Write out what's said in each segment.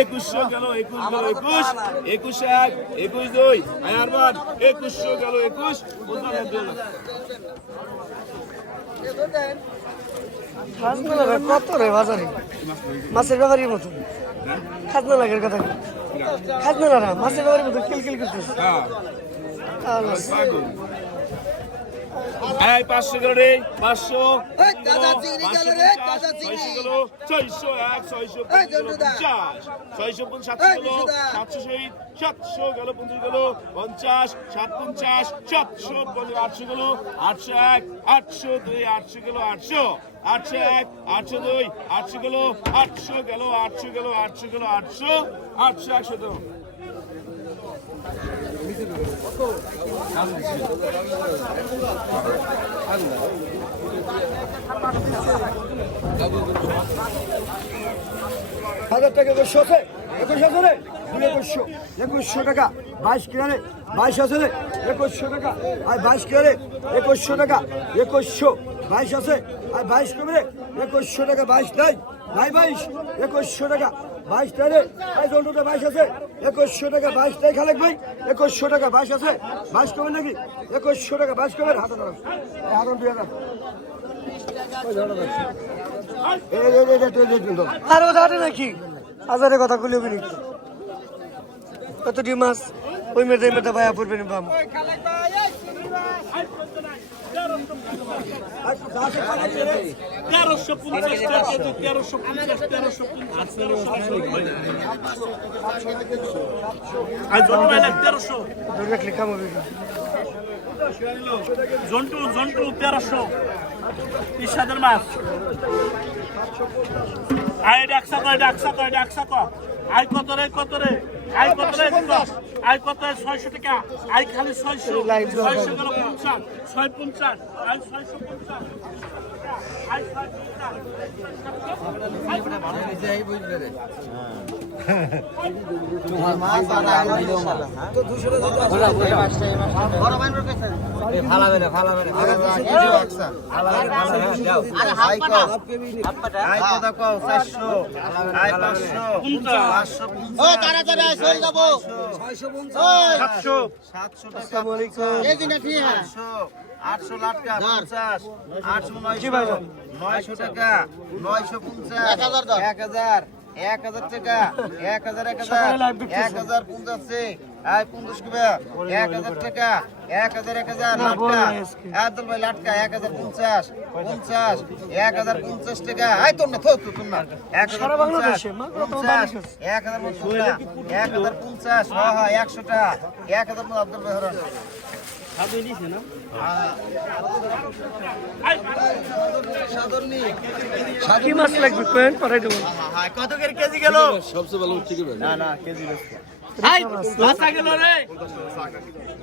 একুশশো গেল একুশ গেল একুশ। একুশ এক একুশ দুই। আয়ারবাদ একুশশো গেল একুশ। কত রে বাজারে? মাছের ব্যাপারীর মতো। খাজনা লাগার কথা? খাজনা লাগা মাছের ব্যাপারীর মতো কিলকিল করতেছে। হ্যাঁ। এই পাঁচশো গেল রে পাঁচশো। ছয়শো এক ছয়শো। পঞ্চাশ ছয়শো সাতশো গেল। সাতশো শহীদ সাতশো গেল পঞ্চাশ গেল পঞ্চাশ সাত পঞ্চাশ সাতশো পঞ্চাশ আটশো গেল আটশো এক আটশো দুই আটশো গেল আটশো আটশো এক আটশো দুই আটশো গেল আটশো গেল আটশো গেল আটশো গেল আটশো আটশো একশো হাজার টাকা একুশশো আছে? একুশ আছে রে? দুই একুশশো। একুশশো টাকা। বাইশ কিনারে বাইশ আছে রে? একুশশো টাকা। আর বাইশ কিনারে একুশশো টাকা। একুশশো। বাইশ আছে? আর বাইশ কমে রে? একুশশো টাকা বাইশ নাই। নাই বাইশ একুশশো টাকা বাইশ তাই রে। এই জন্টুটা বাইশ আছে। একুশশো টাকা বাইশ তাই খালেক ভাই। একুশশো টাকা বাইশ আছে। বাইশ কমে নাকি? একুশশো টাকা বাইশ কমে হাতে ধরো। হাতে দুই হাজার। আর ও নাকি? হাজারের কথা খুলে বিনি কতটি মাছ? ওই মেয়েটা মেয়েটা ভাইয়া পড়বেন বাম। তেরোশো পঞ্চাশ টাকা তেরোশো পঞ্চাশ তেরোশো পঞ্চাশ তেরোশো তেরোশো। জন্টু জন্টু তেরোশো ইসাদের মাছ আয়, ডাকসা কয় ডাকসা কয় ডাকসা কয় আয় কত রে কত রে আয় কত রে আয় কত? ছয়শো টাকা। আর খালি ছয়শো। ছয়শো গেল পঞ্চাশ। ছয় পঞ্চাশ। আর ছয়শো পঞ্চাশ। আর ছয় পঞ্চাশ। হ্যাঁ আটশো লাটকা পঞ্চাশ আটশো নয়শো। নয়শো টাকা নয়শো পঞ্চাশ এক হাজার। এক হাজার টাকা এক হাজার এক হাজার। এক হাজার পঞ্চাশে আয় পঞ্চাশ কিবা এক হাজার টাকা এক হাজার এক হাজার লাটকা। আব্দুল ভাই লাটকা এক হাজার পঞ্চাশ পঞ্চাশ এক হাজার পঞ্চাশ টাকা। আয় তোর না তো তোর না। এক হাজার পঞ্চাশ পঞ্চাশ এক হাজার পঞ্চাশ এক হাজার পঞ্চাশ হ্যাঁ হ্যাঁ একশো টাকা। এক হাজার আব্দুল ভাই হরান কি মাছ লাগবে? কয়েন পাঠাই দেবো। কত করে কেজি গেল? আই বাসা গেল রে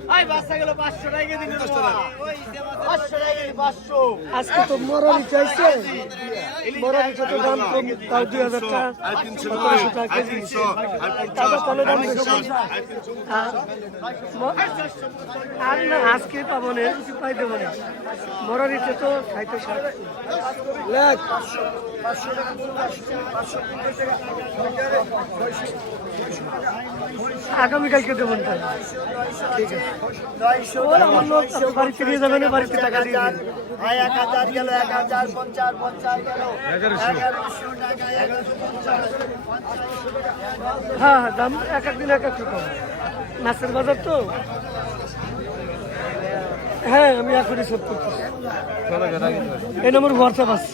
আই বাসা গেল পাঁচশো টাকা কেজি দিল টাকা কেজি পাঁচশো আজকে তো চাইছে তো দাম কম তাও টাকা কেজি টাকা তাহলে দাম বেশি আর না আজকে পাবো না পাই দেবো না তো খাইতে আগামীকালকে দেবেন তাহলে। ঠিক বাড়িতে টাকা দিয়ে। এক হাজার এক হাজার হ্যাঁ হ্যাঁ দাম এক এক মাছের বাজার তো। হ্যাঁ আমি এখনই সব করতেছি। এই নম্বর হোয়াটসঅ্যাপ আছে।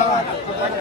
আলাইকুম